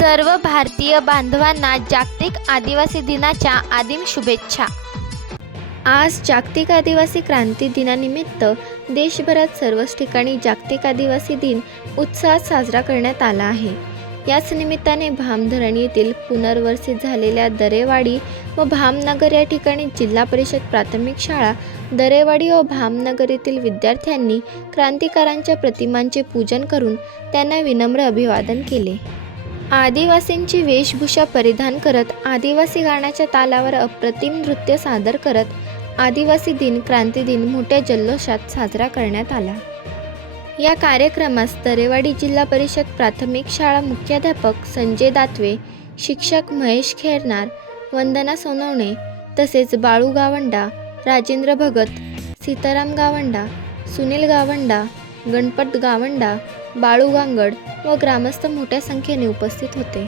सर्व भारतीय बांधवांना जागतिक आदिवासी दिनाच्या आदिम शुभेच्छा. आज जागतिक आदिवासी क्रांती दिनानिमित्त देशभरात सर्वच ठिकाणी जागतिक आदिवासी दिन उत्साहात साजरा करण्यात आला आहे. याच निमित्ताने भामधरण येथील पुनर्वसित झालेल्या दरेवाडी व भामनगर या ठिकाणी जिल्हा परिषद प्राथमिक शाळा दरेवाडी व भामनगर येथील विद्यार्थ्यांनी क्रांतिकारांच्या प्रतिमांचे पूजन करून त्यांना विनम्र अभिवादन केले. आदिवासींची वेशभूषा परिधान करत आदिवासी गाण्याच्या तालावर अप्रतिम नृत्य सादर करत आदिवासी दिन क्रांती दिन मोठ्या जल्लोषात साजरा करण्यात आला. या कार्यक्रमास दरेवाडी जिल्हा परिषद प्राथमिक शाळा मुख्याध्यापक संजय दातवे शिक्षक महेश खेरनार वंदना सोनवणे तसेच बाळू गावंडा राजेंद्र भगत सीताराम गावंडा सुनील गावंडा गणपत गावंडा बाळू गांगड व ग्रामस्थ मोठ्या संख्येने उपस्थित होते.